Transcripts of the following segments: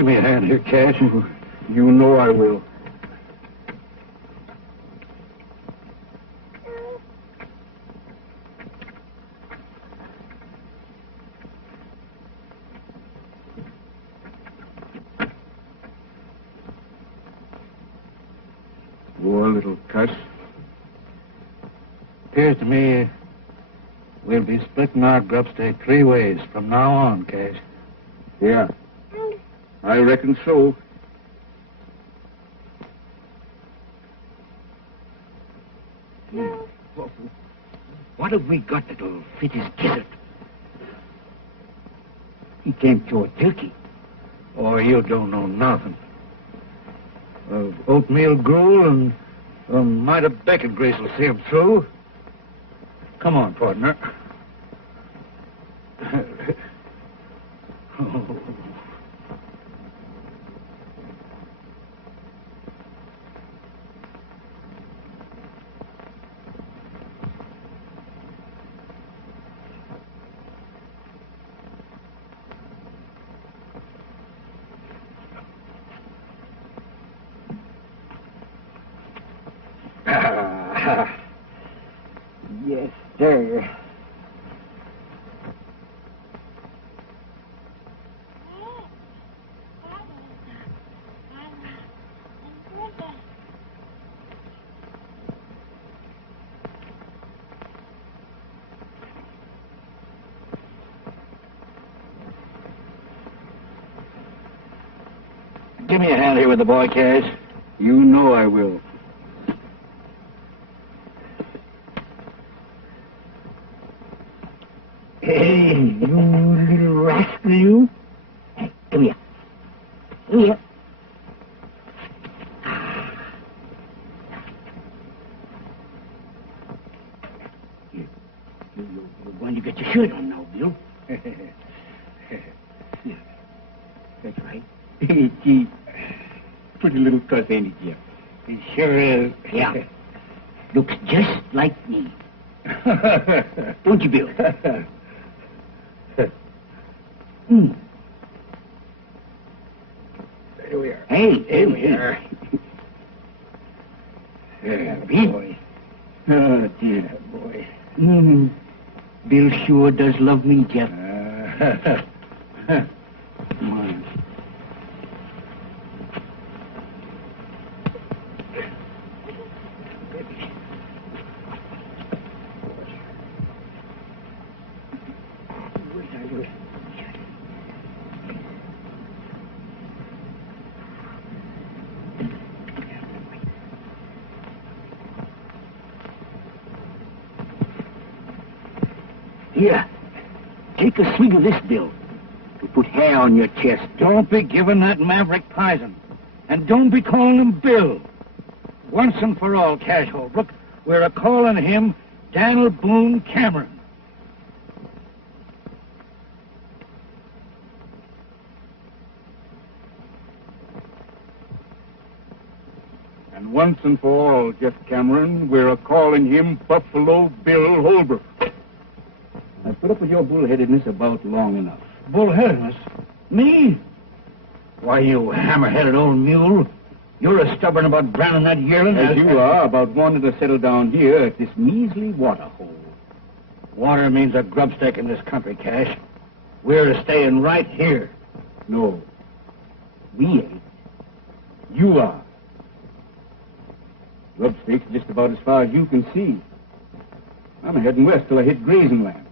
Give me a hand here, Cash. You know I will. Poor little cuss. Appears to me we'll be splitting our grub stake 3 ways from now on, Cash. Yeah, I reckon so. What have we got that'll fit his gizzard? He can't chew a turkey. Oh, you don't know nothing. Oatmeal gruel and a mite of bacon grease will see him through. Come on, partner. Yes, sir. Give me a hand here with the boy, Cash. You know I will. Hey, you little rascal, you. Hey, come here. Come here. You're going to get your shirt on now, Bill. Yeah. That's right. Gee, pretty little cuss, ain't it, Jeff? He sure is. Yeah. Looks just like me. Don't you, Bill? There we are. Hey, Here we are. Yeah, boy. Oh, dear. Boy. Bill sure does love me, Jeff. Come on. Here, take a swig of this, Bill, to put hair on your chest. Don't be giving that maverick poison. And don't be calling him Bill. Once and for all, Cash Holbrook, we're a-calling him Daniel Boone Cameron. And once and for all, Jeff Cameron, we're a-calling him Buffalo Bill Holbrook. I've put up with your bullheadedness about long enough. Bullheadedness? Me? Why, you hammer-headed old mule. You're as stubborn about branding that yearling As you are about wanting to settle down here at this measly water hole. Water means a grub stake in this country, Cash. We're staying right here. No, we ain't. You are. Grub stake's just about as far as you can see. I'm heading west till I hit grazing land.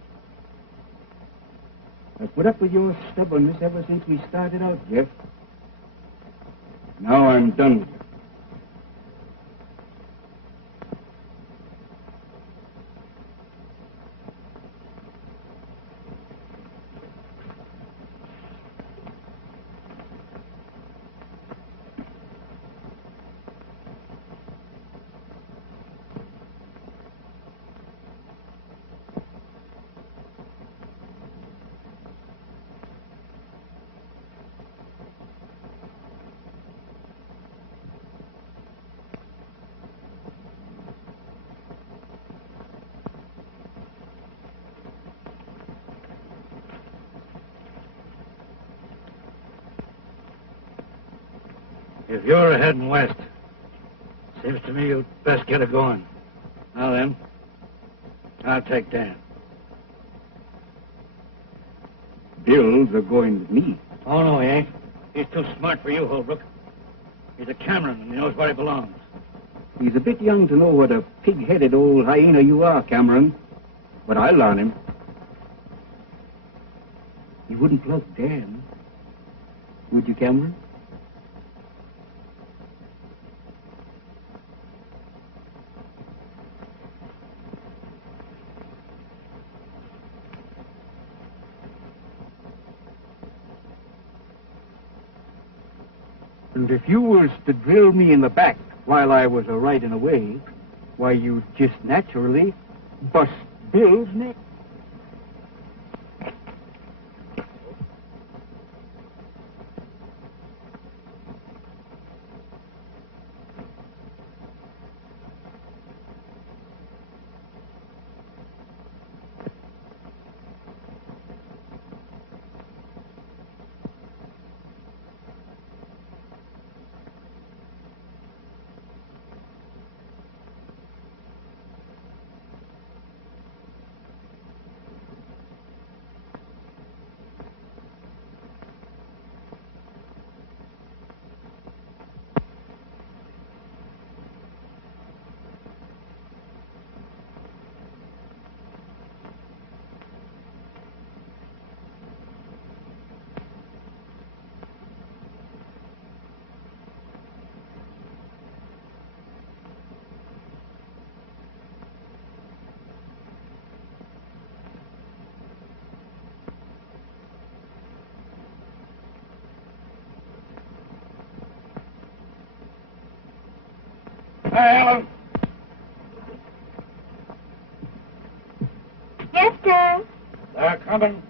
I've put up with your stubbornness ever since we started out, Jeff. Now I'm done with you. If you're heading west, seems to me you'd best get it going. Now then, I'll take Dan. Bill's a going with me. Oh, no, he ain't. He's too smart for you, Holbrook. He's a Cameron, and he knows where he belongs. He's a bit young to know what a pig-headed old hyena you are, Cameron. But I'll learn him. You wouldn't plug Dan, would you, Cameron? And if you was to drill me in the back while I was a-riding away, why, you'd just naturally bust Bill's neck. Hi, Alan. Yes, sir. They're coming.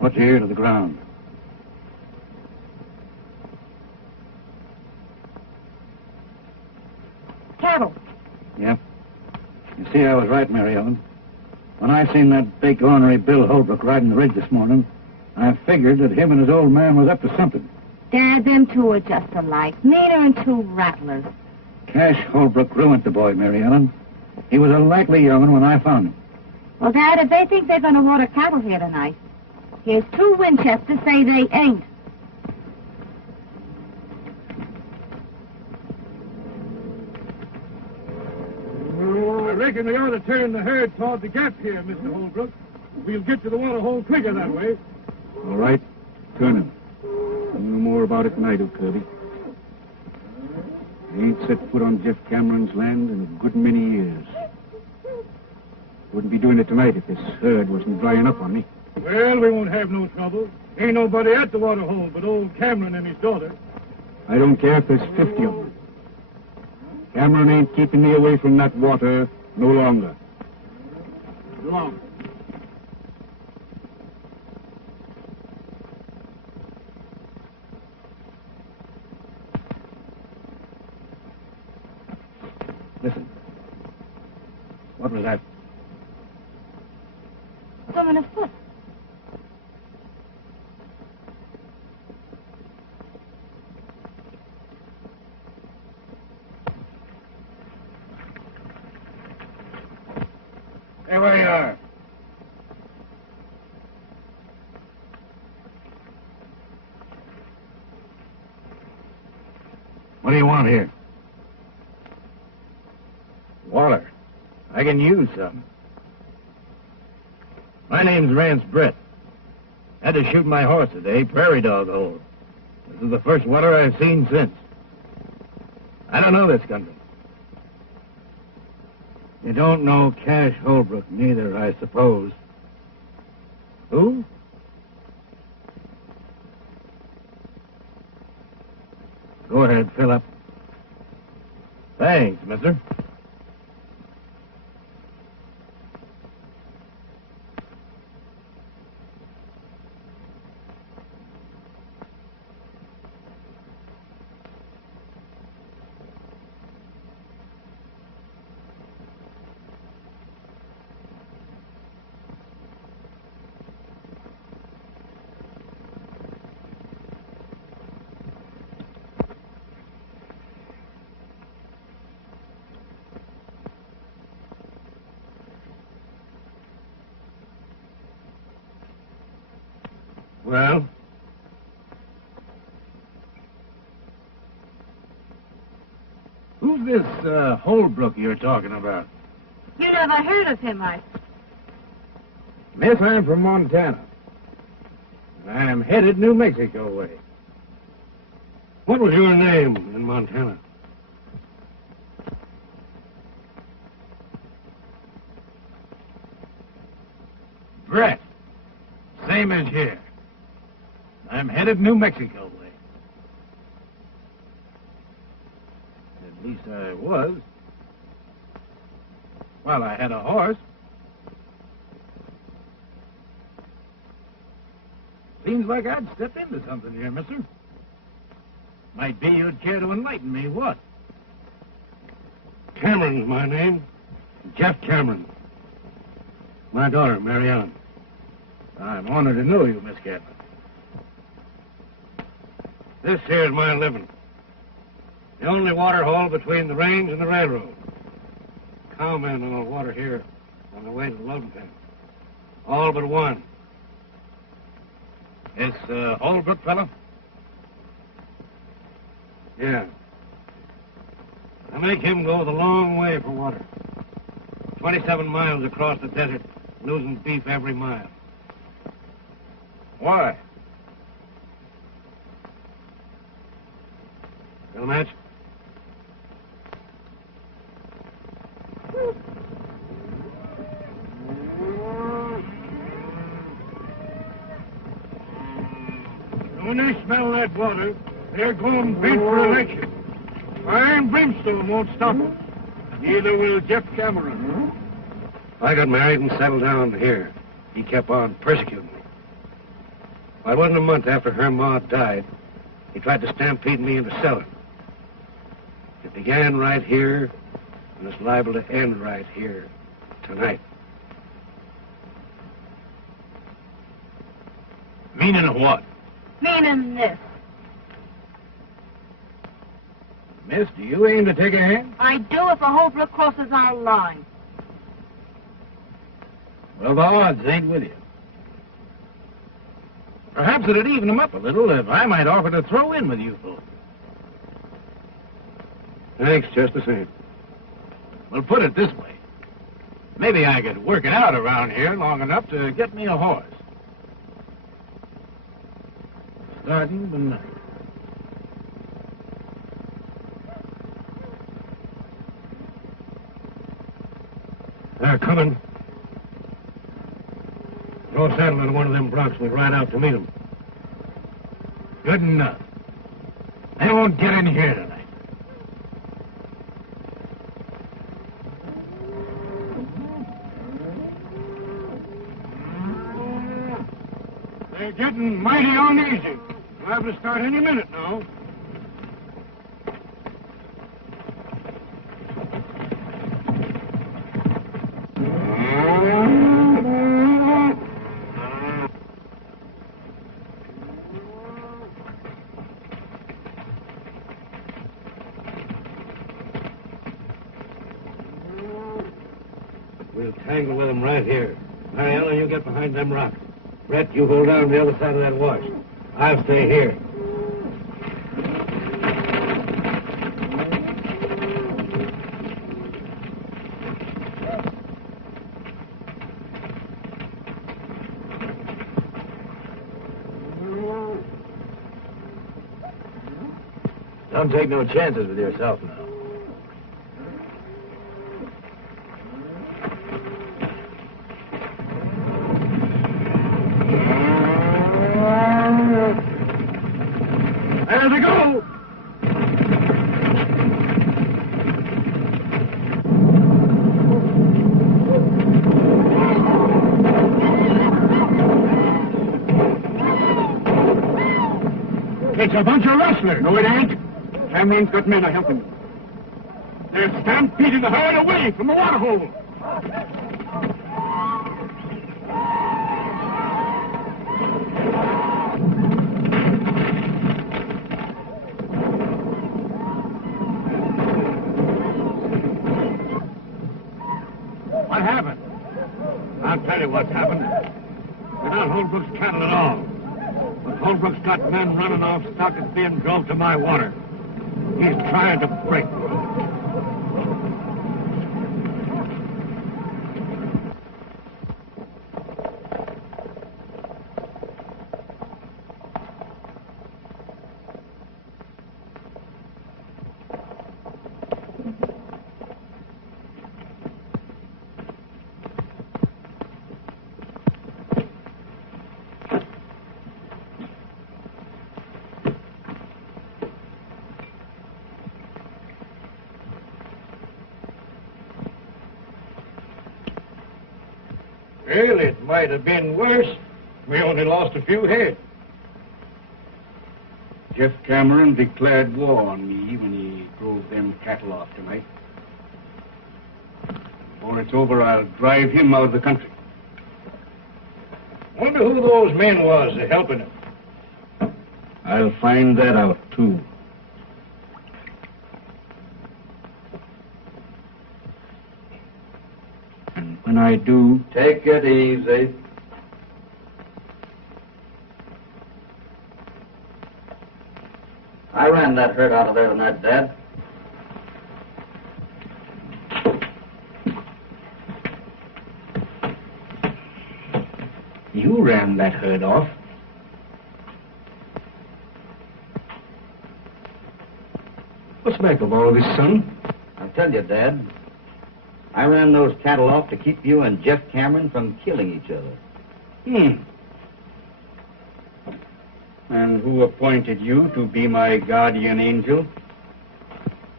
Put your ear to the ground. Cattle. Yep. You see, I was right, Mary Ellen. When I seen that big ornery Bill Holbrook riding the ridge this morning, I figured that him and his old man was up to something. Dad, them two are just alike. Meaner and two rattlers. Cash Holbrook ruined the boy, Mary Ellen. He was a likely young'un when I found him. Well, Dad, if they think they're going to water cattle here tonight, here's two Winchesters say they ain't. I reckon they ought to turn the herd toward the gap here, Mr. Holbrook. We'll get to the water hole quicker that way. All right. Turn him. You'll know more about it than I do, Kirby. I ain't set foot on Jeff Cameron's land in a good many years. Wouldn't be doing it tonight if this herd wasn't drying up on me. Well, we won't have no trouble. Ain't nobody at the water hole but old Cameron and his daughter. I don't care if there's 50 of them. Cameron ain't keeping me away from that water no longer. Go on. Listen. What was that? Someone afoot. Hey, where you are. What do you want here? Water. I can use some. My name's Rance Brett. Had to shoot my horse today, prairie dog hole. This is the first water I've seen since. I don't know this country. You don't know Cash Holbrook neither, I suppose. Who? Go ahead, fill up. Thanks, mister. Well? Who's this Holbrook you're talking about? You never heard of him, Miss, I'm from Montana. I'm headed New Mexico way. What was your name in Montana? Brett. Same as here. I'm headed New Mexico way. At least I was. Well, I had a horse. Seems like I'd stepped into something here, mister. Might be you'd care to enlighten me, what? Cameron's my name. Jeff Cameron. My daughter, Marianne. I'm honored to know you, Miss Cameron. This here's my living. The only water hole between the range and the railroad. Cowmen on the water here on the way to the loading pen. All but one. This Holbrook fellow? Yeah. I make him go the long way for water. 27 miles across the desert, losing beef every mile. Why? Got a match? When they smell that water, they're going bid for election. Fire and brimstone won't stop them. Neither will Jeff Cameron. I got married and settled down here. He kept on persecuting me. Well, it wasn't a month after her ma died. He tried to stampede me into selling. It began right here, and it's liable to end right here tonight. Meaning what? Meaning this. Miss, do you aim to take a hand? I do if a Holbrook crosses our line. Well, the odds ain't with you. Perhaps it'd even them up a little if I might offer to throw in with you folks. Thanks, just the same. Well, put it this way. Maybe I could work it out around here long enough to get me a horse. Starting tonight. They're coming. Throw a saddle on one of them broncs and we'll ride out to meet them. Good enough. They won't get in here tonight. They're getting mighty uneasy. Liable to start any minute now. We'll tangle with them right here. Mariella, you get behind them rocks. Rhett, you hold down the other side of that wash. I'll stay here. Don't take no chances with yourself now. There they go! It's a bunch of rustlers. No, it ain't. Cameron's got men to help him. They're stampeding the herd away from the water hole. What happened? I'll tell you what's happened. We're not Holbrook's cattle at all. But Holbrook's got men running off stock that's being drove to my water. He's trying to break me. Well, it might have been worse. We only lost a few head. Jeff Cameron declared war on me when he drove them cattle off tonight. Before it's over, I'll drive him out of the country. Wonder who those men was helping him. I'll find that out, too. And when I do... Take it easy. I ran that herd out of there tonight, Dad. You ran that herd off. What's back of all this, son? I'll tell you, Dad. I ran those cattle off to keep you and Jeff Cameron from killing each other. And who appointed you to be my guardian angel?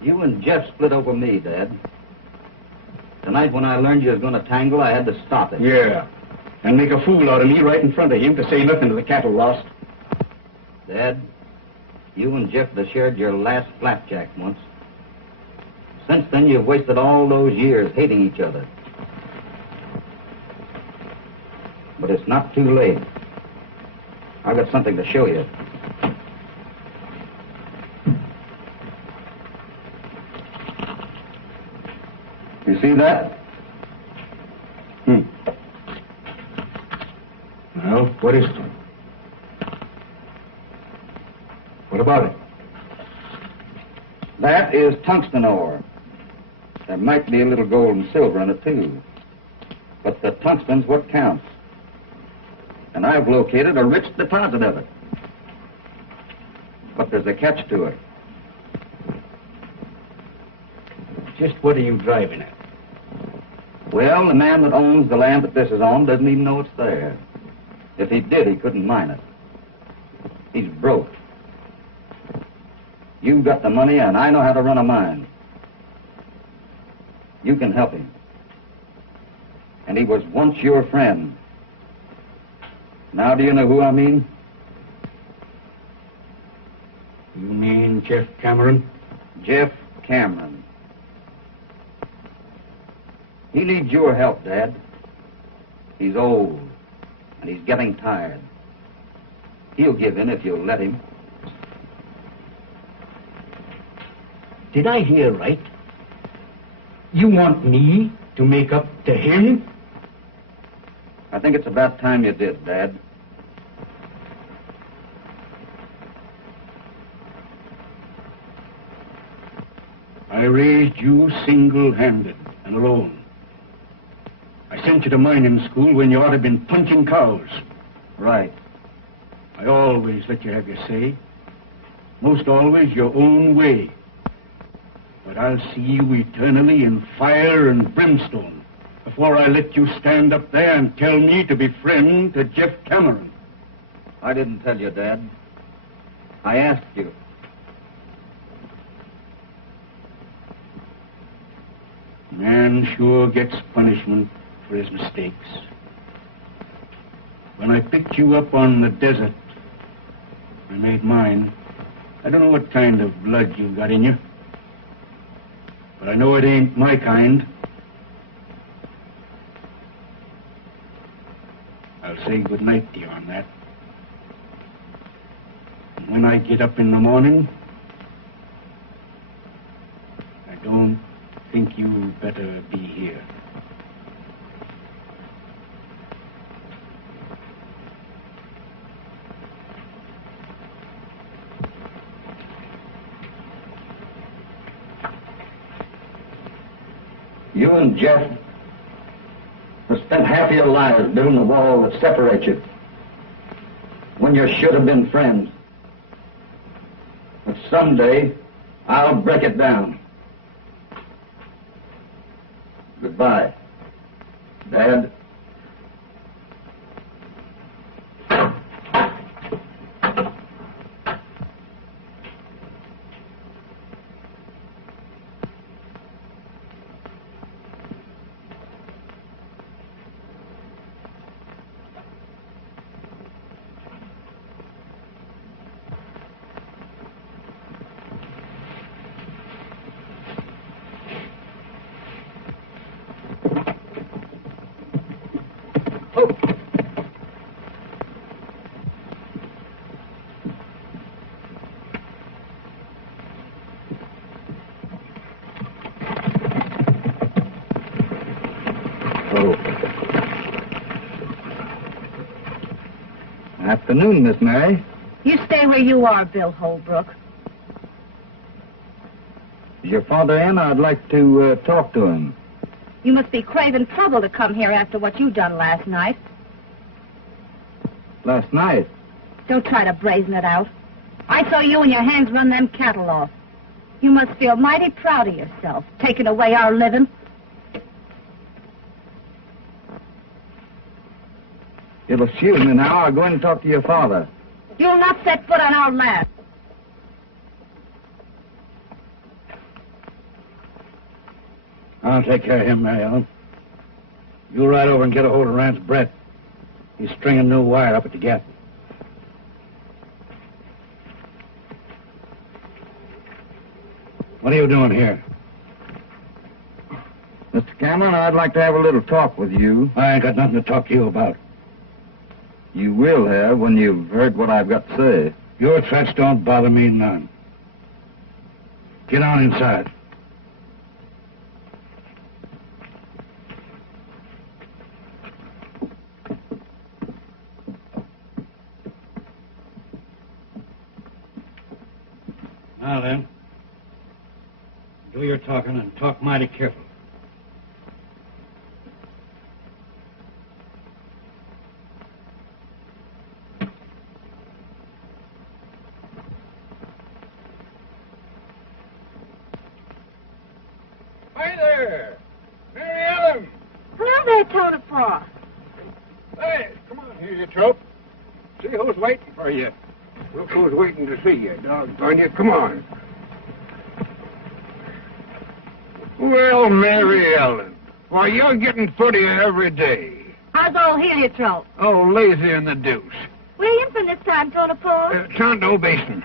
You and Jeff split over me, Dad. Tonight when I learned you was going to tangle, I had to stop it. Yeah. And make a fool out of me right in front of him to say nothing to the cattle lost. Dad, you and Jeff have shared your last flapjack once. Since then, you've wasted all those years hating each other. But it's not too late. I've got something to show you. You see that? Well, what is it? What about it? That is tungsten ore. There might be a little gold and silver in it, too. But the tungsten's what counts. And I've located a rich deposit of it. But there's a catch to it. Just what are you driving at? Well, the man that owns the land that this is on doesn't even know it's there. If he did, he couldn't mine it. He's broke. You've got the money, and I know how to run a mine. You can help him. And he was once your friend. Now do you know who I mean? You mean Jeff Cameron? Jeff Cameron. He needs your help, Dad. He's old, and he's getting tired. He'll give in if you'll let him. Did I hear right? You want me to make up to him? I think it's about time you did, Dad. I raised you single-handed and alone. I sent you to mining school when you ought to have been punching cows. Right. I always let you have your say. Most always your own way. But I'll see you eternally in fire and brimstone before I let you stand up there and tell me to be friend to Jeff Cameron. I didn't tell you, Dad. I asked you. Man sure gets punishment for his mistakes. When I picked you up on the desert, I made mine. I don't know what kind of blood you got in you, but I know it ain't my kind. I'll say goodnight to you on that. And when I get up in the morning, I don't think you better be here. You and Jeff have spent half of your lives building a wall that separates you when you should have been friends. But someday, I'll break it down. Goodbye, Dad. Afternoon, Miss Mary. You stay where you are, Bill Holbrook. Is your father in? I'd like to talk to him. You must be craving trouble to come here after what you done last night. Last night? Don't try to brazen it out. I saw you and your hands run them cattle off. You must feel mighty proud of yourself, taking away our living. You'll excuse me now. I'll go in and talk to your father. You'll not set foot on our land. I'll take care of him, Mary Ellen. You ride over and get a hold of Rance Brett. He's stringing new wire up at the gap. What are you doing here? Mr. Cameron, I'd like to have a little talk with you. I ain't got nothing to talk to you about. You will have when you've heard what I've got to say. Your threats don't bother me none. Get on inside. Now then, do your talking and talk mighty careful. Hi there, Mary Ellen. Hello there, Tonopah. Hey, come on here, you trope. See who's waiting for you. Look who's waiting to see you, doggone you. Come on. Well, Mary Ellen, why, you're getting prettier every day. How's old heliotrope? Oh, lazy in the deuce. Where you in from this time, Tonopah? Tondo Basin.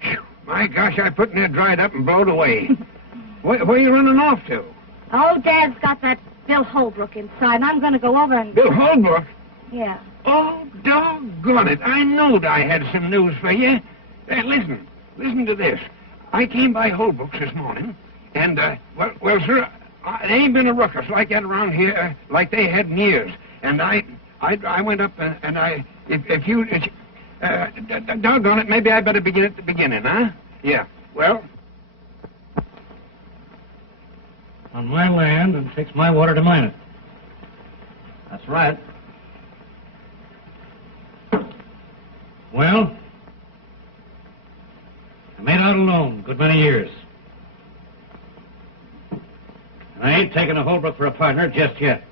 Phew, my gosh, I put in there dried up and blowed away. Where you running off to? Oh, Dad's got that Bill Holbrook inside, and I'm going to go over and... Bill Holbrook? Yeah. Oh, doggone it. I knowed I had some news for you. Listen to this. I came by Holbrook's this morning, and, well, sir, there ain't been a ruckus like that around here like they had in years. And I went up and if you, doggone it, maybe I better begin at the beginning, huh? Yeah, well... On my land, and takes my water to mine it. That's right. Well, I made out alone a good many years. And I ain't taking a Holbrook for a partner just yet.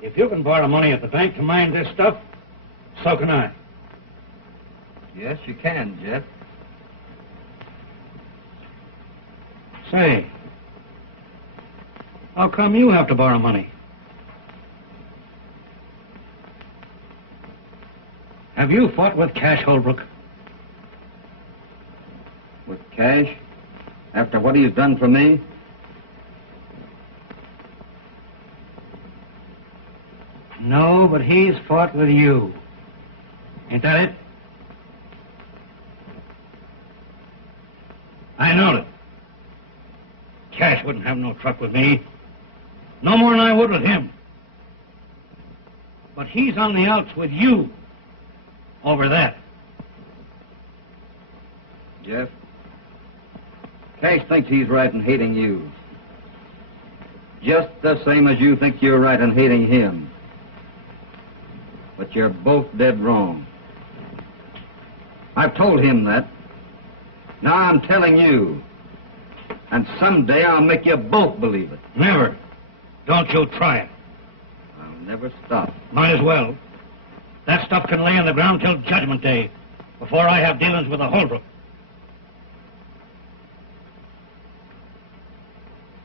If you can borrow money at the bank to mine this stuff, so can I. Yes, you can, Jeff. Say, how come you have to borrow money? Have you fought with Cash Holbrook? With Cash? After what he's done for me? No, but he's fought with you. Ain't that it? I know it. Cash wouldn't have no truck with me. No more than I would with him. But he's on the outs with you over that. Jeff, Cash thinks he's right in hating you. Just the same as you think you're right in hating him. But you're both dead wrong. I've told him that. Now I'm telling you. And someday I'll make you both believe it. Never. Don't you try it. I'll never stop. Might as well. That stuff can lay on the ground till Judgment Day, before I have dealings with the Holbrook.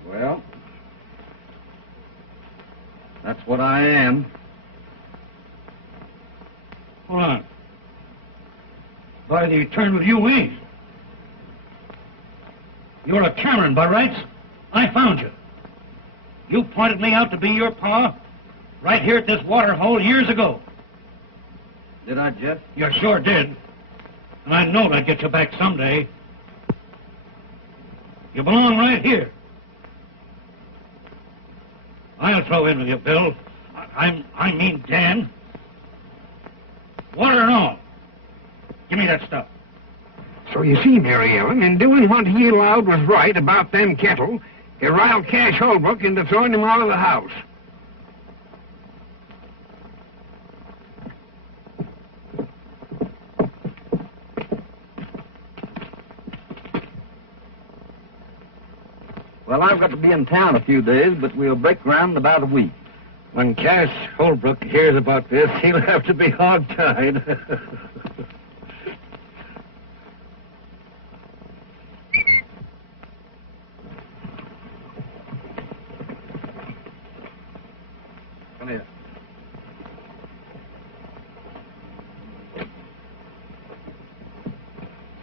Well, that's what I am. Hold on. By the eternal you ain't. You're a Cameron by rights. I found you. You pointed me out to be your pa right here at this water hole years ago. Did I, Jeff? You sure did. And I knowed I'd get you back someday. You belong right here. I'll throw in with you, Bill. I mean Dan. Water and all. Give me that stuff. So you see, Mary Ellen, in doing what he allowed was right about them cattle, he riled Cash Holbrook into throwing him out of the house. Well, I've got to be in town a few days, but we'll break ground in about a week. When Cash Holbrook hears about this, he'll have to be hog-tied. Come here.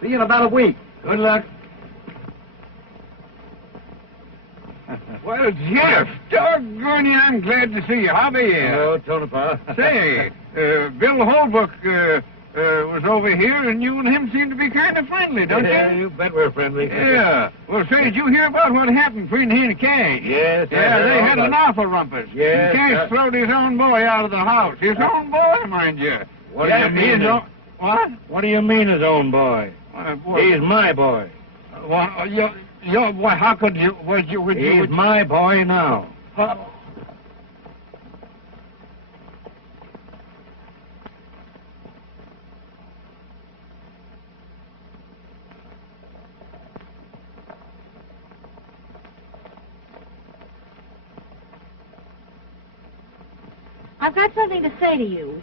See you in about a week. Good luck. Well, Jeff, doggone you, I'm glad to see you. How be you? Hello, Tonopah. Say, Bill Holbrook was over here, and you and him seem to be kind of friendly, don't Yeah, you? you bet we're friendly. Yeah. Well, say, did you hear about what happened between he and Cash? Yes, I Yeah, heard they all had about an it. awful rumpus. Yes, Cash throwed his own boy out of the house. His own boy, mind you. What do you mean? What? What do you mean, his own boy? He's my boy. Well, boy, how could you? Would you? He's my boy now. I've got something to say to you.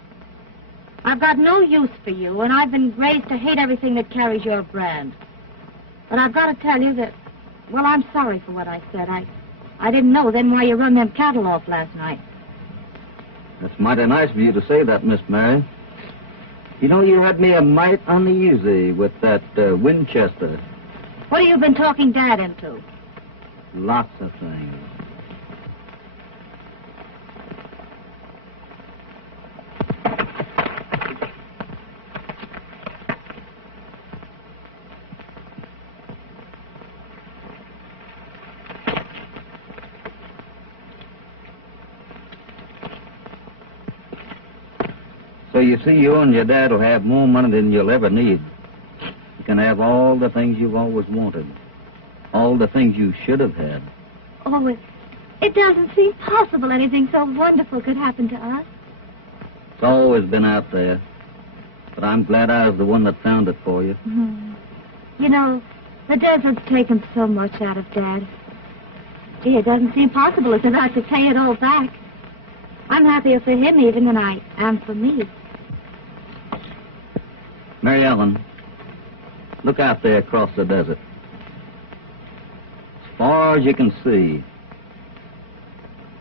I've got no use for you, and I've been raised to hate everything that carries your brand. But I've got to tell you that, well, I'm sorry for what I said. I didn't know then why you run them cattle off last night. That's mighty nice of you to say that, Miss Mary. You know, you had me a mite uneasy with that Winchester. What have you been talking Dad into? Lots of things. So you see, you and your dad will have more money than you'll ever need. You can have all the things you've always wanted. All the things you should have had. Oh, it doesn't seem possible anything so wonderful could happen to us. It's always been out there. But I'm glad I was the one that found it for you. Mm-hmm. You know, the desert's taken so much out of Dad. Gee, it doesn't seem possible as if I could pay it all back. I'm happier for him even than I am for me. Mary Ellen, look out there across the desert. As far as you can see,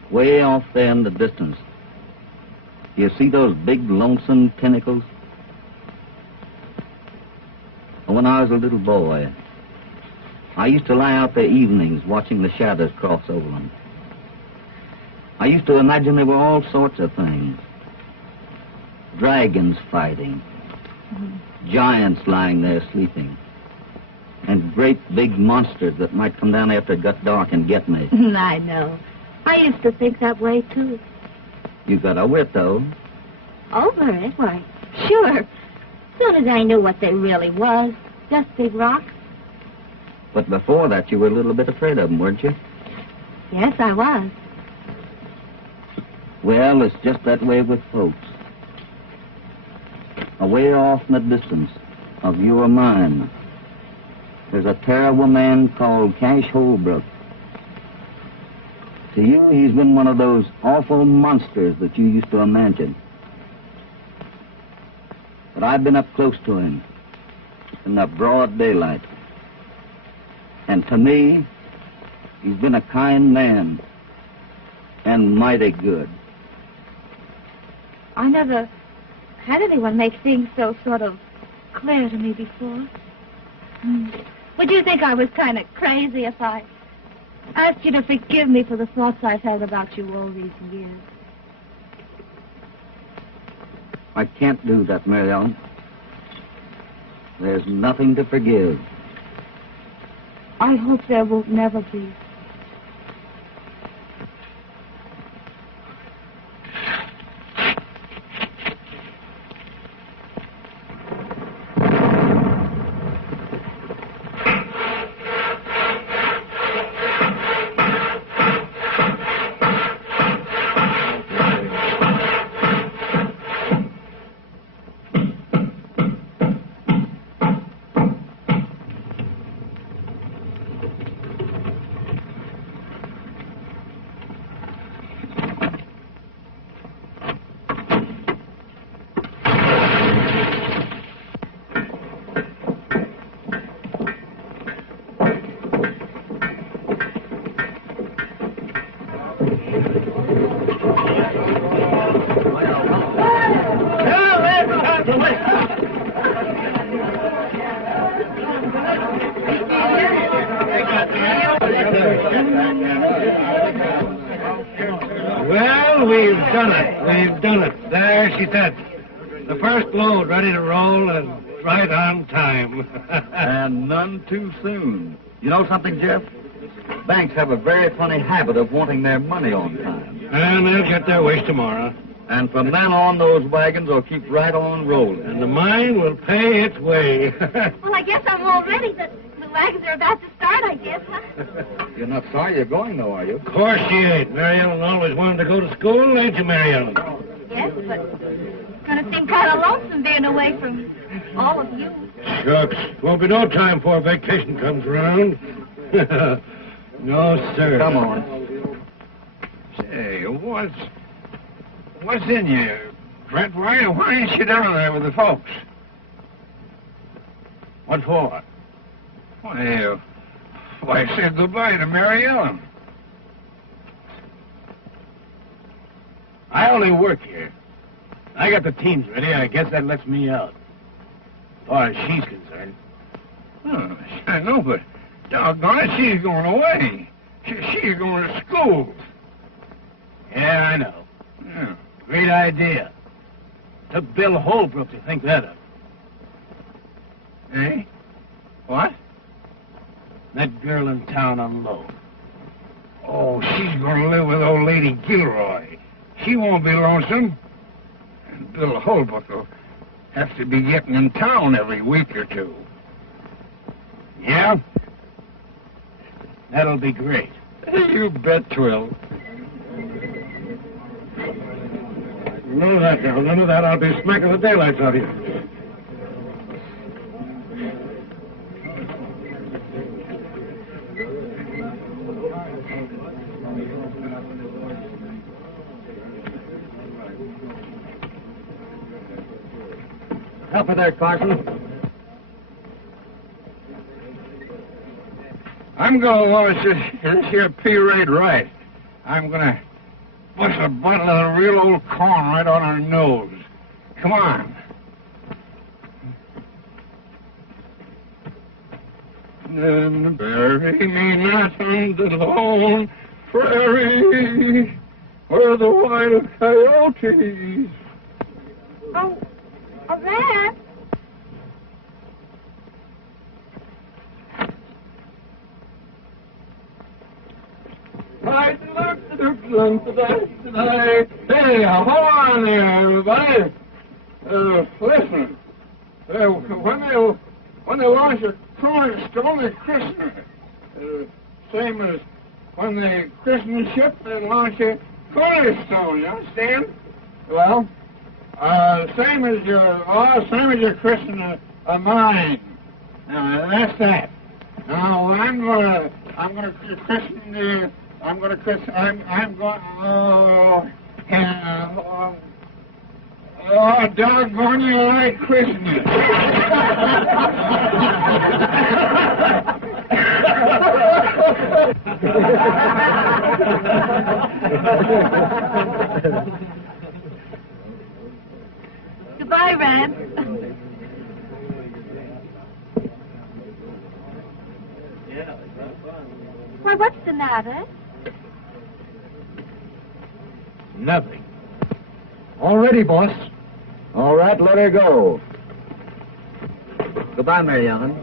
way off there in the distance, you see those big lonesome pinnacles? When I was a little boy, I used to lie out there evenings watching the shadows cross over them. I used to imagine there were all sorts of things. Dragons fighting, giants lying there sleeping, and great big monsters that might come down after it got dark and get me. I know. I used to think that way, too. You got over it, though. Over it? Why, sure. As soon as I knew what they really was, just big rocks. But before that, you were a little bit afraid of them, weren't you? Yes, I was. Well, it's just that way with folks. Away off in the distance of you or mine, there's a terrible man called Cash Holbrook. To you, he's been one of those awful monsters that you used to imagine. But I've been up close to him in the broad daylight. And to me, he's been a kind man and mighty good. I never had anyone make things so sort of clear to me before. Would you think I was kind of crazy if I asked you to forgive me for the thoughts I've held about you all these years? I can't do that, Mary Ellen. There's nothing to forgive. I hope there will never be. Well, we've done it. We've done it. There she sits. The first load ready to roll and right on time. And none too soon. You know something, Jeff? Banks have a very funny habit of wanting their money on time. And they'll get their wish tomorrow. And from then on, those wagons will keep right on rolling. And the mine will pay its way. Well, I guess I'm all ready. The wagons are about to start, I guess, huh? You're not sorry you're going, though, are you? Of course she ain't. Mary Ellen always wanted to go to school, ain't you, Mary Ellen? Yes, but it's going to seem kind of lonesome being away from all of you. Shucks. Won't be no time before vacation comes around. No, sir. Come on. Say, what's in you, Rhett? Why ain't you down there with the folks? What for? Well, why said goodbye to Mary Ellen? I only work here. I got the teams ready. I guess that lets me out. As far as she's concerned. Oh, I know, but doggone it, she's going away. She's going to school. Yeah, I know. Yeah. Great idea. Took Bill Holbrook to think that up. Eh? What? That girl in town on low. Oh, she's going to live with old Lady Gilroy. She won't be lonesome. And Bill Holbrook will have to be getting in town every week or two. Yeah? That'll be great. You bet 'twill. None of that, girl. None of that. I'll be smacking the daylights out of you. Help her there, Carson. I'm going to launch this here pea-rate right. I'm going to bust a bottle of real old corn right on her nose. Come on. And bury me not on the lone prairie where the wild coyotes. Oh, Rhett. Hey, hold on there, everybody. Listen. When they launch a cornerstone at Christmas. Same as when they christen a ship and launch a cornerstone, you understand? Well, same as your christen a mine. That's that. Now I'm gonna christen the. I'm going. Oh, doggone you, I christen it. Goodbye, Rhett. Why, what's the matter? Nothing. All ready, boss. All right, let her go. Goodbye, Mary Ellen.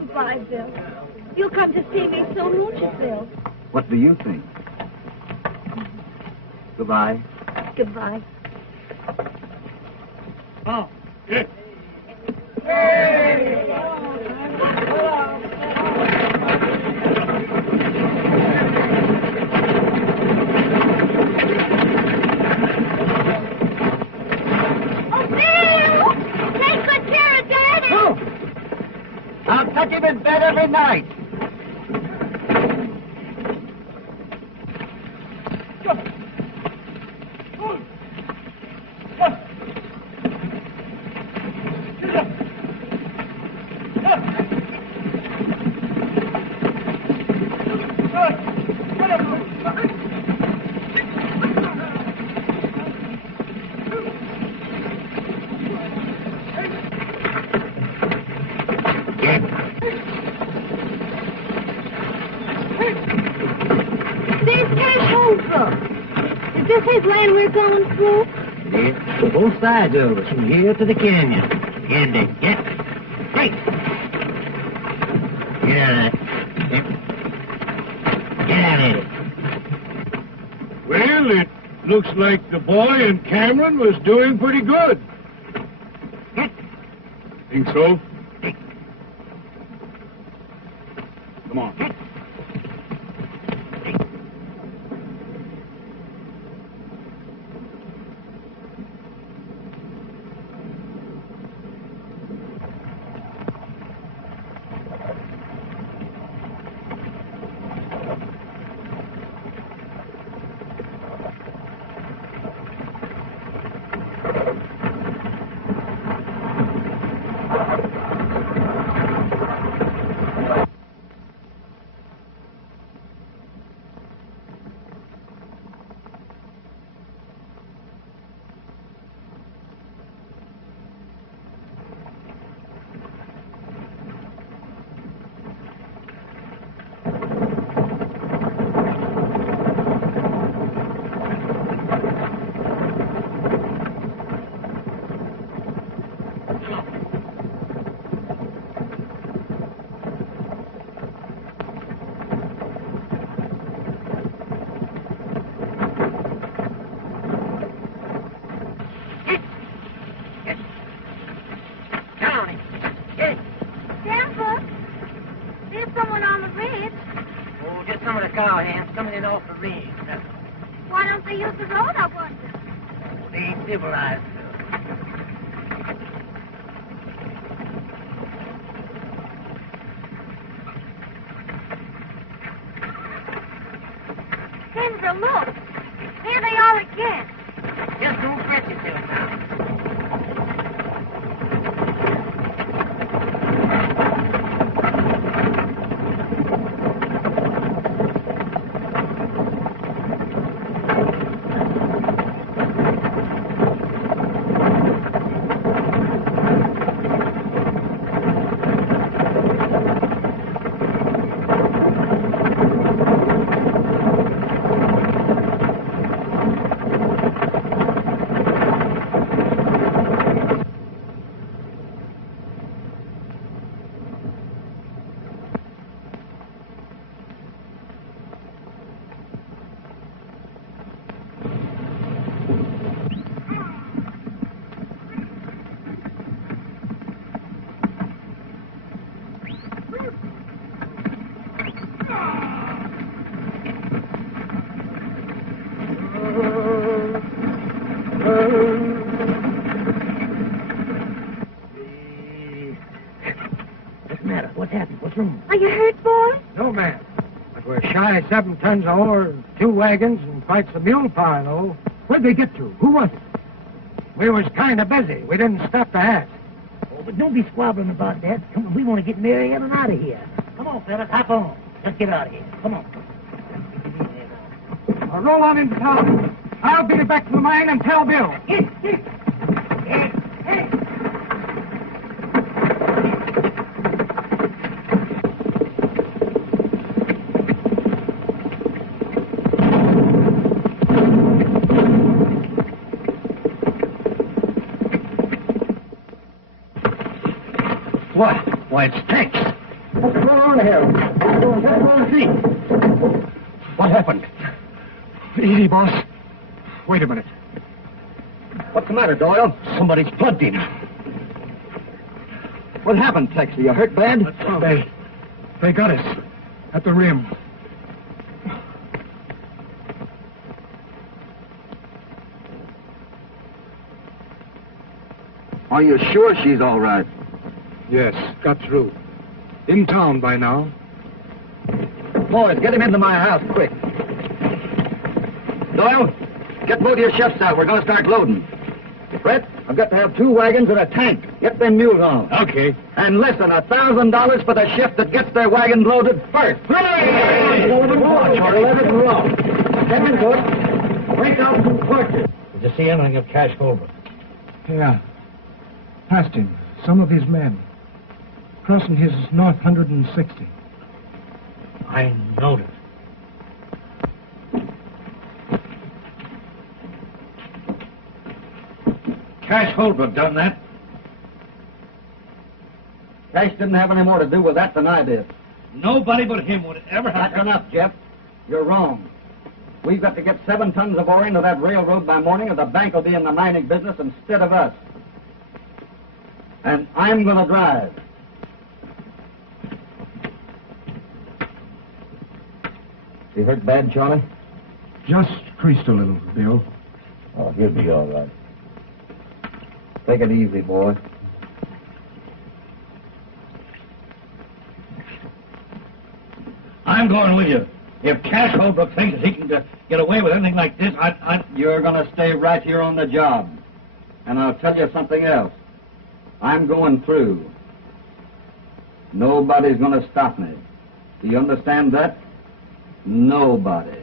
Goodbye, Bill. You'll come to see me soon, won't you, Bill? What do you think? Goodbye. Goodbye. Oh, yeah. I'll touch him in bed every night. Is this his land we're going through? Yeah, both sides of us, from here to the canyon. And get. Hey! Get out of there. Get out of it. Well, it looks like the boy and Cameron was doing pretty good. Think so? Come on. Coming in off the ridge. Why don't they use the road, I wonder? They ain't civilized. Denver, look. There they are again. Just don't fret yourself now. Aye, 7 tons of ore, 2 wagons, and quite some mule power, though. Where'd they get to? Who was it? We was kind of busy. We didn't stop to ask. Oh, but don't be squabbling about that. Come on, we want to get Mary Ellen out of here. Come on, fellas, hop on. Let's get out of here. Come on. Now roll on into town. I'll beat it back to the mine and tell Bill. What? Why, it's Tex. What's going on here? What happened? Easy, boss. Wait a minute. What's the matter, Doyle? Somebody's plugged in. What happened, Tex? Are you hurt bad? They got us at the rim. Are you sure she's all right? Yes, got through. In town by now. Boys, get him into my house, quick. Doyle, get both your shifts out. We're going to start loading. Rhett, I've got to have 2 wagons and a tank. Get them mules on. Okay. And listen, $1,000 for the shift that gets their wagons loaded first. Hooray! Let it roll. Step into it. Break out some torches. Did you see anything of Cash Holbrook? Yeah. Past him. Some of his men. Crossing his north 160. I noticed. Cash Holbrook done that. Cash didn't have any more to do with that than I did. Nobody but him would ever have... That's enough, Jeff. You're wrong. We've got to get 7 tons of ore into that railroad by morning, or the bank will be in the mining business instead of us. And I'm going to drive. You hurt bad, Charlie? Just creased a little, Bill. Oh, he'll be all right. Take it easy, boy. I'm going with you. If Cash Holbrook thinks he can get away with anything like this, You're going to stay right here on the job. And I'll tell you something else. I'm going through. Nobody's going to stop me. Do you understand that? Nobody.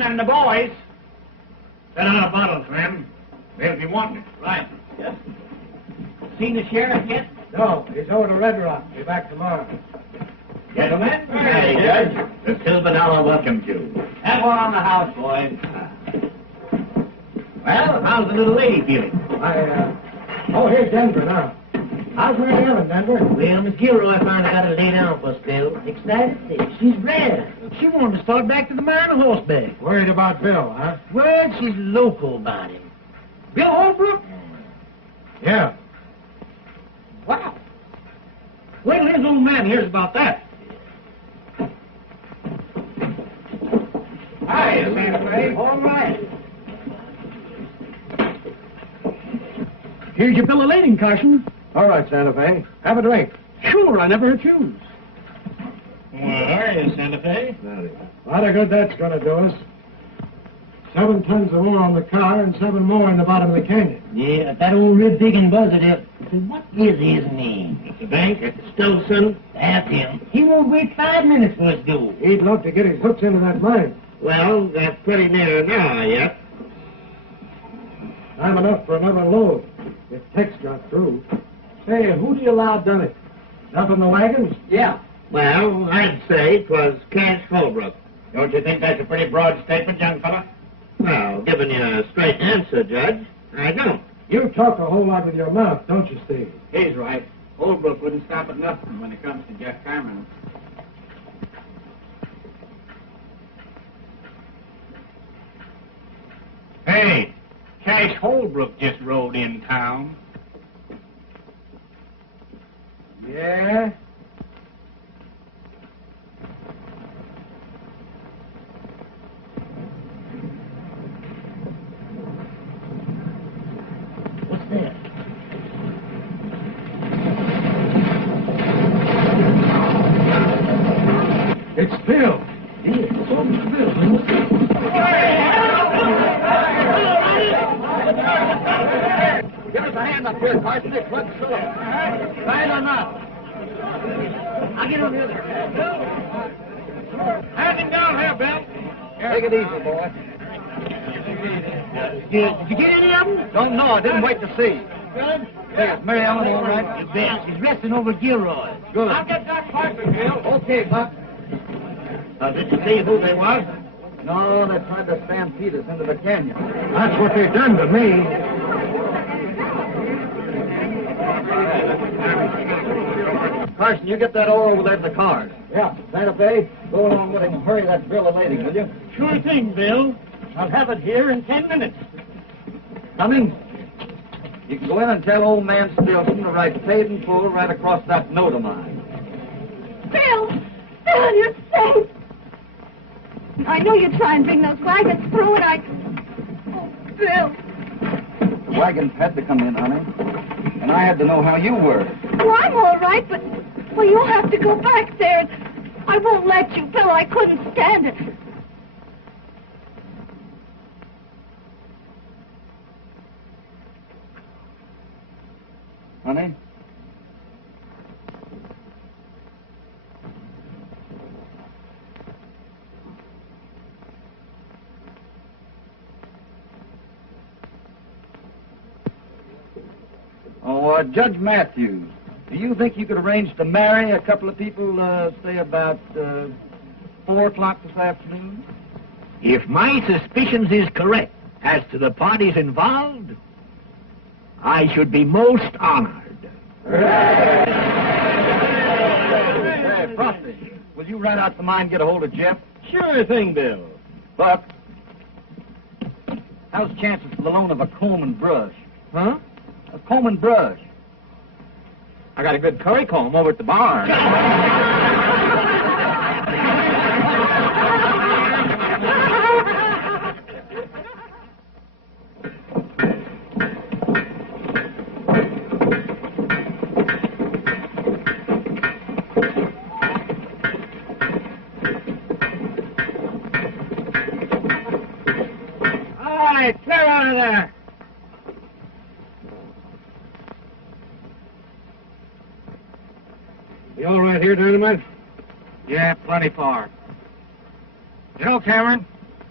And the boys. Set out a bottle, Clem. They'll be wanting it. Right. Yes. Seen the sheriff yet? No, he's over to Red Rock. Be back tomorrow. Gentlemen? Hey, Judge. The Silver Dollar welcomes you. Have one on the house, boys. Well, how's the little lady feeling? Oh, here's Denver now. How's Mary Ellen, Denver? Well, Miss Gilroy finally got her laid down for a spell. Excited? She's glad. She wanted to start back to the mine on horseback. Worried about Bill, huh? Well, she's local about him. Bill Holbrook? Yeah. Wow. Wait till his old man hears about that. Hi, Santa Fe. All right. Here's your bill of lading, Carson. All right, Santa Fe. Have a drink. Sure, I never refuse. Where are you, Santa Fe? A lot of good that's going to do us. 7 tons of ore on the car and 7 more in the bottom of the canyon. Yeah, that old rib digging buzzard Say, what is his name? Mr. Bank, Stolson. That's him. He won't wait 5 minutes for us go. He'd love to get his hooks into that mine. Well, that's pretty near an hour yet. Time enough for another load, if Tex got through. Hey, who do you allow done it? Up in the wagons? Yeah. Well, I'd say 'twas Cash Holbrook. Don't you think that's a pretty broad statement, young fella? Well, giving you a straight answer, Judge, I don't. You talk a whole lot with your mouth, don't you, Steve? He's right. Holbrook wouldn't stop at nothing when it comes to Jeff Cameron. Hey, Cash Holbrook just rode in town. Yeah? What's that? It's Bill. Give us a hand up here, Carson. It's what's so. Right or not? I'll get over here. Hand him down here, Bill. Take it easy, boy. Did you get any of them? Don't know. I didn't wait to see. Good. Hey, is Mary Ellen all right? You bet. She's resting over Gilroy. Good. I'll get that Carson, Bill. Okay, Buck. Did you see who they was? No, they tried to stampede us into the canyon. That's what they done to me. Carson, you get that ore over there to the cars. Yeah. Santa Fe, go along with him and hurry that bill of lading, will you? Sure thing, Bill. I'll have it here in 10 minutes. Coming. You can go in and tell old man Stilson to write paid in full right across that note of mine. Bill! Bill, you're safe! I know you try and bring those wagons through, and Oh, Bill! Wagons had to come in, honey. And I had to know how you were. Well, I'm all right, but... Well, you'll have to go back there. I won't let you, Bill. I couldn't stand it. Honey? Oh, Judge Matthews, do you think you could arrange to marry a couple of people, say about 4 o'clock this afternoon? If my suspicions is correct as to the parties involved, I should be most honored. Hey, Frosty, will you ride out the mine and get a hold of Jeff? Sure thing, Bill. Buck, how's the chances for the loan of a comb and brush? Huh? A comb and brush. I got a good curry comb over at the barn. All right, clear out of there. You all right here, Dynamite? Yeah, plenty far. You know, Cameron,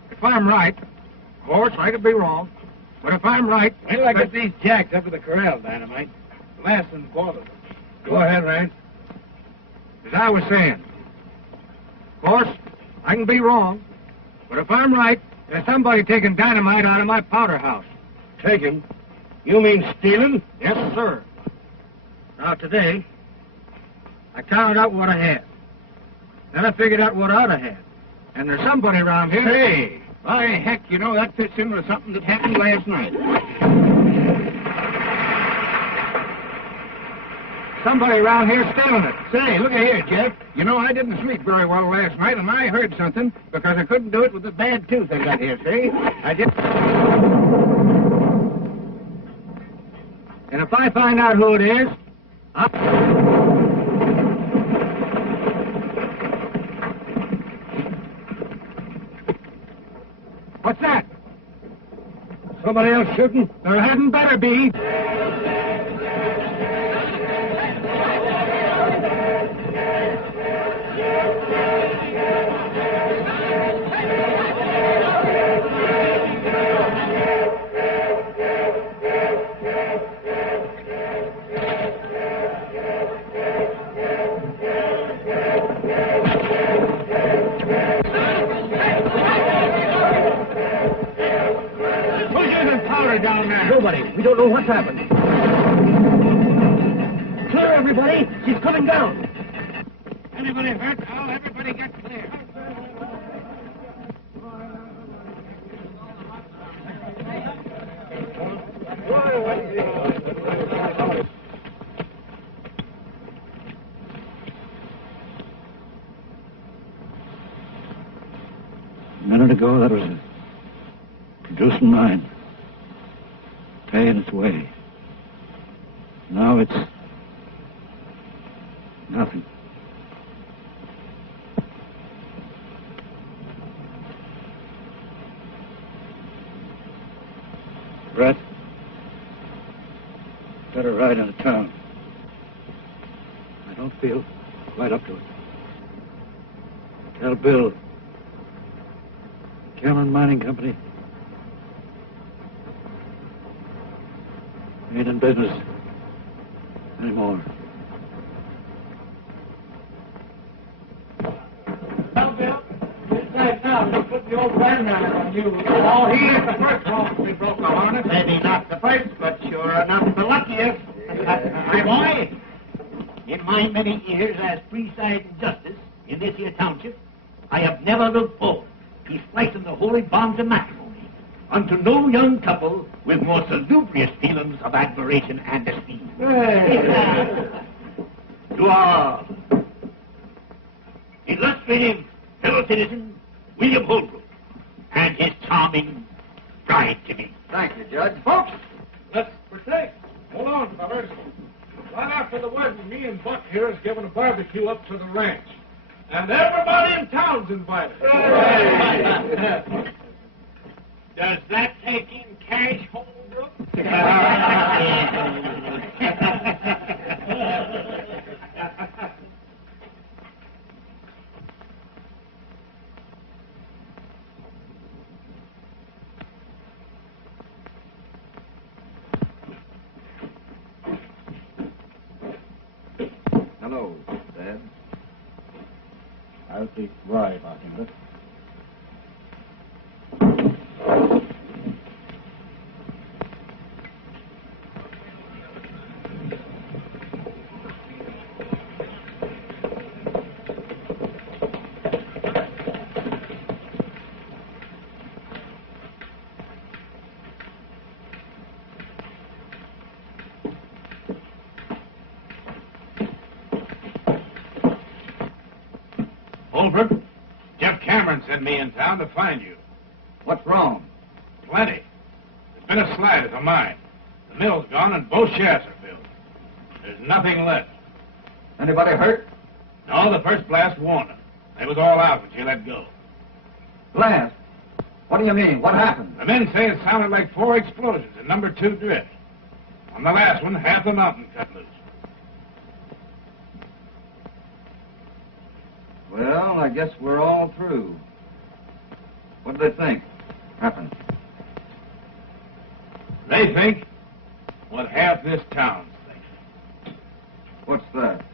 if I'm right, of course, I could be wrong, but if I'm right... Wait till I get these jacks up to the corral, Dynamite. Last and quarter. Go ahead, Rand. As I was saying, of course, I can be wrong, but if I'm right, there's somebody taking dynamite out of my powder house. Taking? You mean stealing? Yes, sir. Now, today, I counted out what I had. Then I figured out what I ought to have. And there's somebody around here... Hey, by heck, you know, that fits in with something that happened last night. Somebody around here stealing it. Say, look here, Jeff. You know, I didn't sleep very well last night, and I heard something because I couldn't do it with the bad tooth I got here, see? I just... And if I find out who it is, What's that? Somebody else shooting? There hadn't better be. Nobody. We don't know what's happened. Clear, everybody. She's coming down. Anybody hurt? Now everybody get clear. A minute ago, that was a producing mine, paying its way. Now it's nothing. Rhett, better ride into town. I don't feel quite up to it. Tell Bill, Cameron Mining Company ain't in business anymore. Put the old landliner on you. Oh, he is the first one we broke the harness. Maybe not the first, but sure enough the luckiest. My boy, in my many years as presiding justice in this here township, I have never looked forward to splicing the holy bonds of matrimony unto no young couple with more salubrious feelings of admiration and esteem. To our illustrative fellow citizen, William Holbrook, and his charming bride-to-be. Thank you, Judge. Folks, let's partake. Hold on, fellas. Right after the wedding, me and Buck here is giving a barbecue up to the ranch. And everybody in town's invited. Does that take in cash, Holbrook? Hello, Dad. I'll take rye back in it. Holbrook, Jeff Cameron sent me in town to find you. What's wrong? Plenty. There's been a slide at the mine. The mill's gone and both shafts are filled. There's nothing left. Anybody hurt? No, the first blast warned them. They was all out when she let go. Blast? What do you mean? What happened? The men say it sounded like 4 explosions in number 2 drift. On the last one, half the mountain cut loose. Well, I guess we're all through. What do they think happened? They think what half this town thinks. What's that?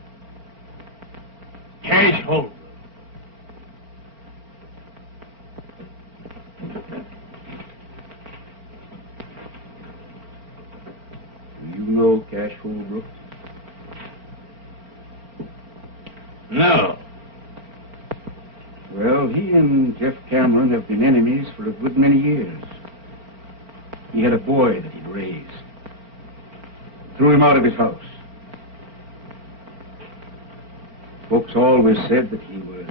Cash Holbrook. Do you know Cash Holbrook? No. Well, he and Jeff Cameron have been enemies for a good many years. He had a boy that he'd raised. Threw him out of his house. Folks always said that he was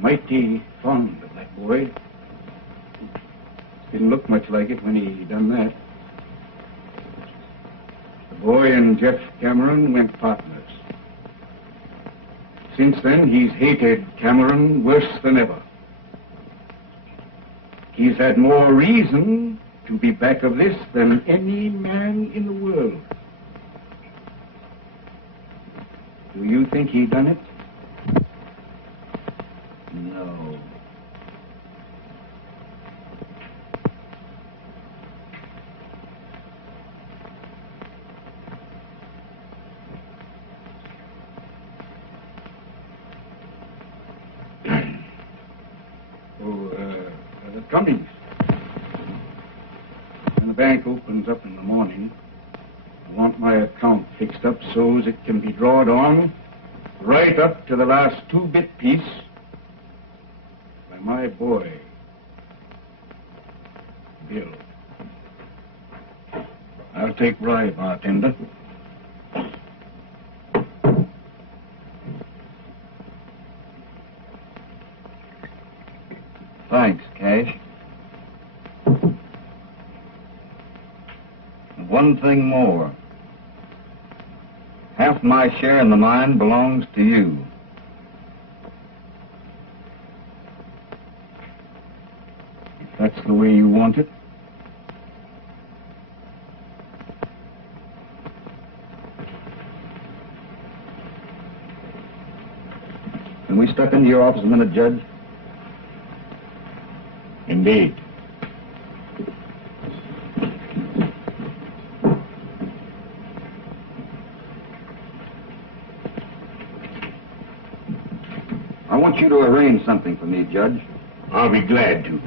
mighty fond of that boy. Didn't look much like it when he done that. The boy and Jeff Cameron went partners. Since then, he's hated Cameron worse than ever. He's had more reason to be back of this than any man in the world. Do you think he done it? No. Cummings. In the bank opens up in the morning, I want my account fixed up so's it can be drawed on right up to the last 2-bit piece by my boy, Bill. I'll take rye, bartender. Thanks, Cash. One thing more. Half my share in the mine belongs to you. If that's the way you want it. Can we step into your office a minute, Judge? Indeed. I want you to arrange something for me, Judge. I'll be glad to.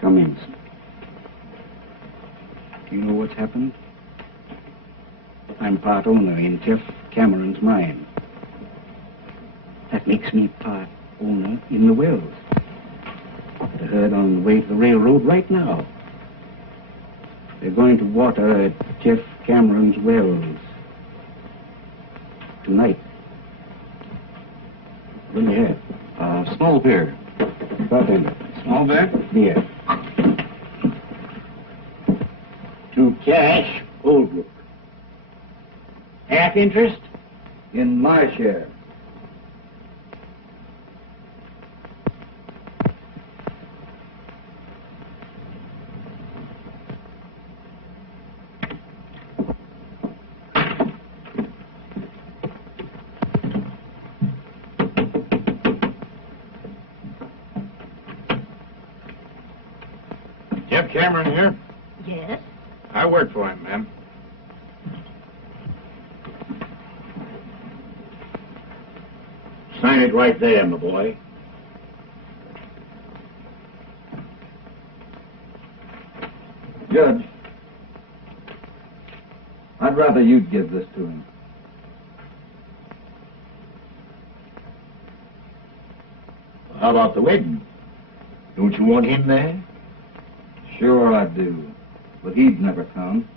Come in, sir. Do you know what's happened? I'm part owner in Jeff Cameron's mine. That makes me part owner in the wells. The herd on the way to the railroad right now. They're going to water at Jeff Cameron's wells tonight. What do you have? Small beer. Bartender. Small beer? Beer. To Cash, Holbrook. Half interest? In my share. Jeff Cameron here. Yes? I work for him, ma'am. Sign it right there, my boy. Judge, I'd rather you'd give this to him. How about the wedding? Don't you want him there? Sure I do, but he'd never come.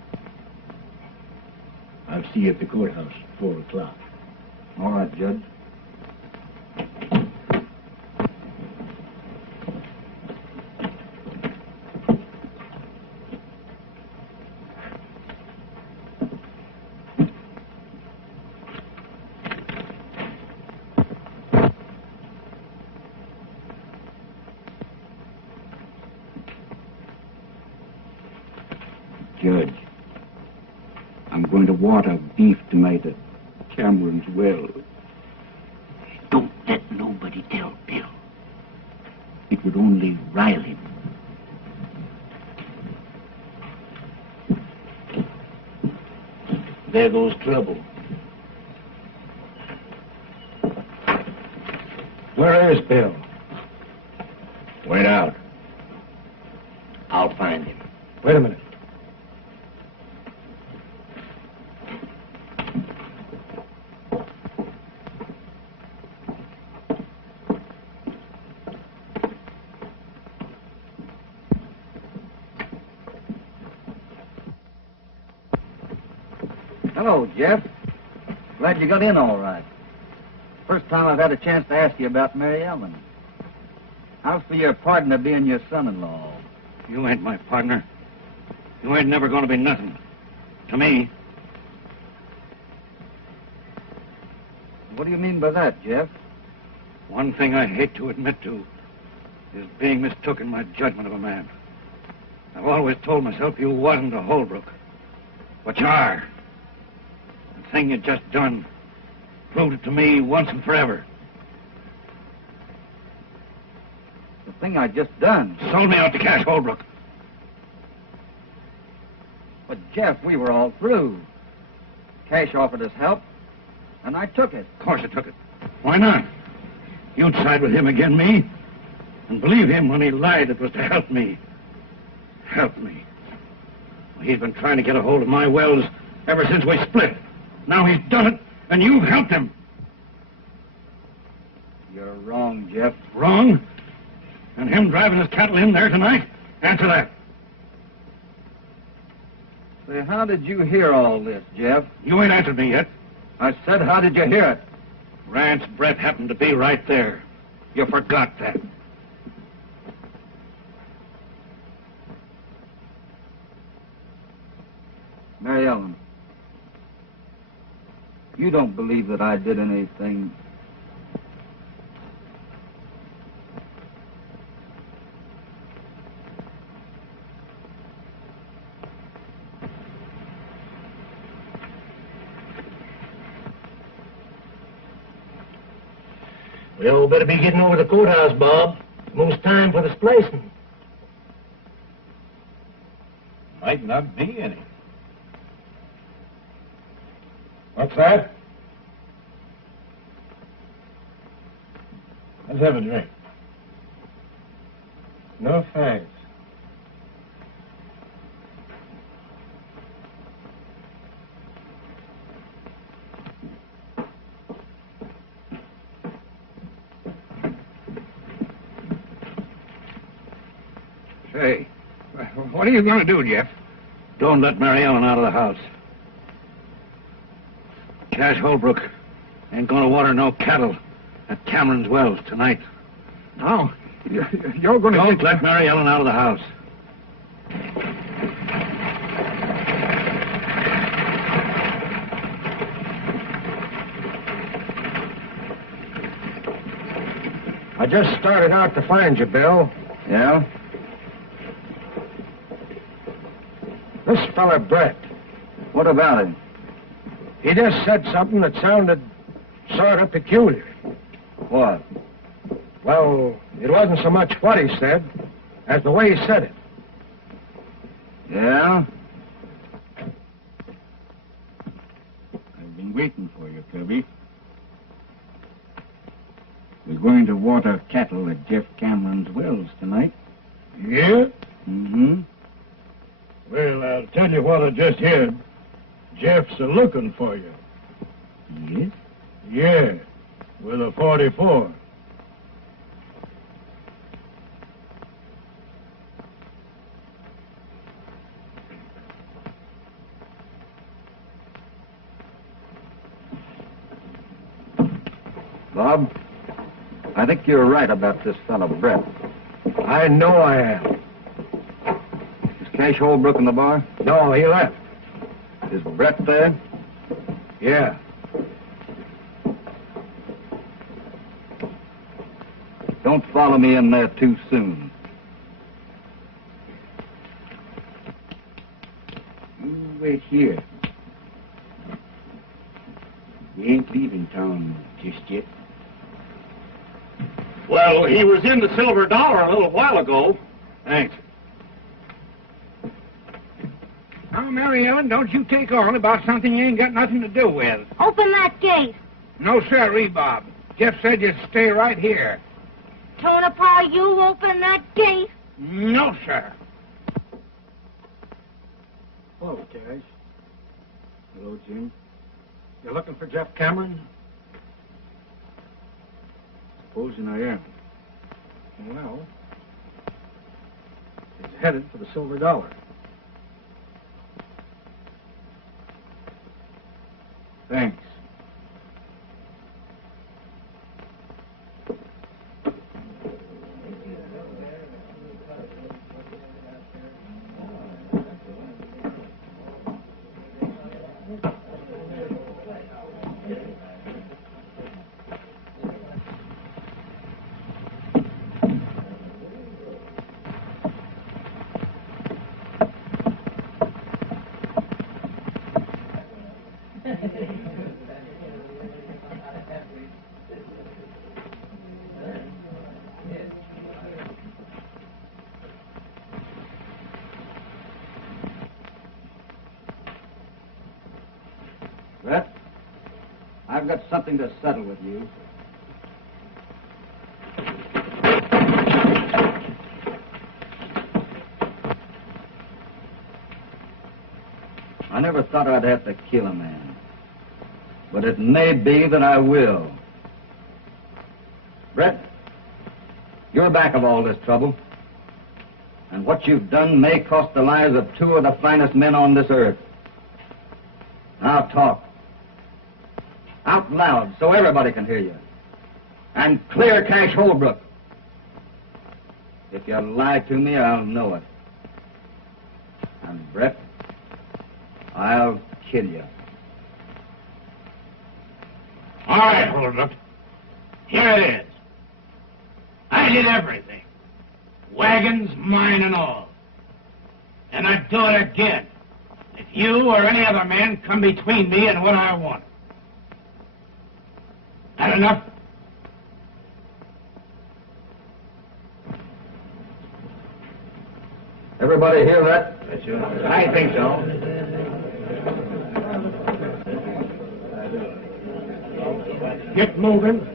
I'll see you at the courthouse, 4 o'clock. All right, Judge. Judge, I'm going to water beef tonight at Cameron's well. Don't let nobody tell Bill. It would only rile him. There goes trouble. Where is Bill? Went out. I'll find him. Wait a minute. Hello, Jeff. Glad you got in all right. First time I've had a chance to ask you about Mary Ellen. How's for your partner being your son-in-law? You ain't my partner. You ain't never going to be nothing. To me. What do you mean by that, Jeff? One thing I hate to admit to is being mistook in my judgment of a man. I've always told myself you wasn't a Holbrook. But you are. And thing you just done. Proved it to me once and forever. The thing I just done. Sold me out to Cash Holbrook. But, Jeff, we were all through. Cash offered us help, and I took it. Of course I took it. Why not? You'd side with him against me, and believe him when he lied it was to help me. Help me. He's been trying to get a hold of my wells ever since we split. Now he's done it, and you've helped him. You're wrong, Jeff. Wrong? And him driving his cattle in there tonight? Answer that. Say, how did you hear all this, Jeff? You ain't answered me yet. I said, how did you hear it? Rance Brett happened to be right there. You forgot that. Mary Ellen, you don't believe that I did anything. Well, better be getting over to the courthouse, Bob. Most time for the splicing. Might not be any. What's that? Let's have a drink. No thanks. Say, what are you going to do, Jeff? Don't let Mary Ellen out of the house. Cash Holbrook ain't gonna water no cattle at Cameron's wells tonight. No, you're going to... Don't let Mary Ellen out of the house. I just started out to find you, Bill. Yeah? This fella, Brett. What about him? He just said something that sounded sort of peculiar. What? Well, it wasn't so much what he said as the way he said it. Yeah? I've been waiting for you, Kirby. We're going to water cattle at Jeff Cameron's wells tonight. Yeah? Mm-hmm. Well, I'll tell you what I just heard. Jeff's a-looking for you. Yes? Yeah, with a 44. Bob, I think you're right about this fellow, Brett. I know I am. Is Cash Holbrook in the bar? No, he left. Is Brett there? Yeah. Don't follow me in there too soon. You wait here. We ain't leaving town just yet. Well, he was in the Silver Dollar a little while ago. Thanks. Now, Mary Ellen, don't you take on about something you ain't got nothing to do with. Open that gate. No, sir, Bob. Jeff said you'd stay right here. Tonopah, you open that gate. No, sir. Hello, Cash. Hello, Jim. You looking for Jeff Cameron? Supposing I am. Well, he's headed for the Silver Dollar. Thanks. Rhett, I've got something to settle with you. I never thought I'd have to kill a man, but it may be that I will. Rhett, you're back of all this trouble, and what you've done may cost the lives of two of the finest men on this earth. Now talk. Out loud so everybody can hear you. And clear Cash Holbrook. If you lie to me, I'll know it. And Brett, I'll kill you. All right, Holbrook. Here it is. I did everything. Wagons, mine and all. And I'd do it again if you or any other man come between me and what I want. That enough? Everybody hear that? I think so. Get moving.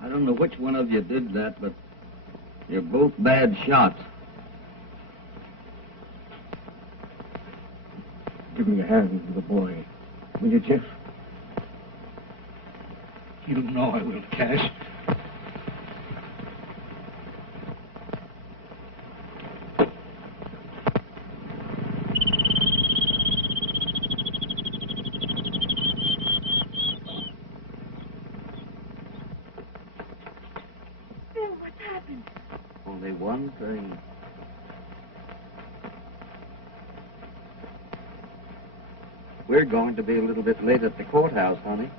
I don't know which one of you did that, but you're both bad shots. Give me a hand with the boy. Will you, Jeff? You know I will, Cash. Only one thing. We're going to be a little bit late at the courthouse, honey.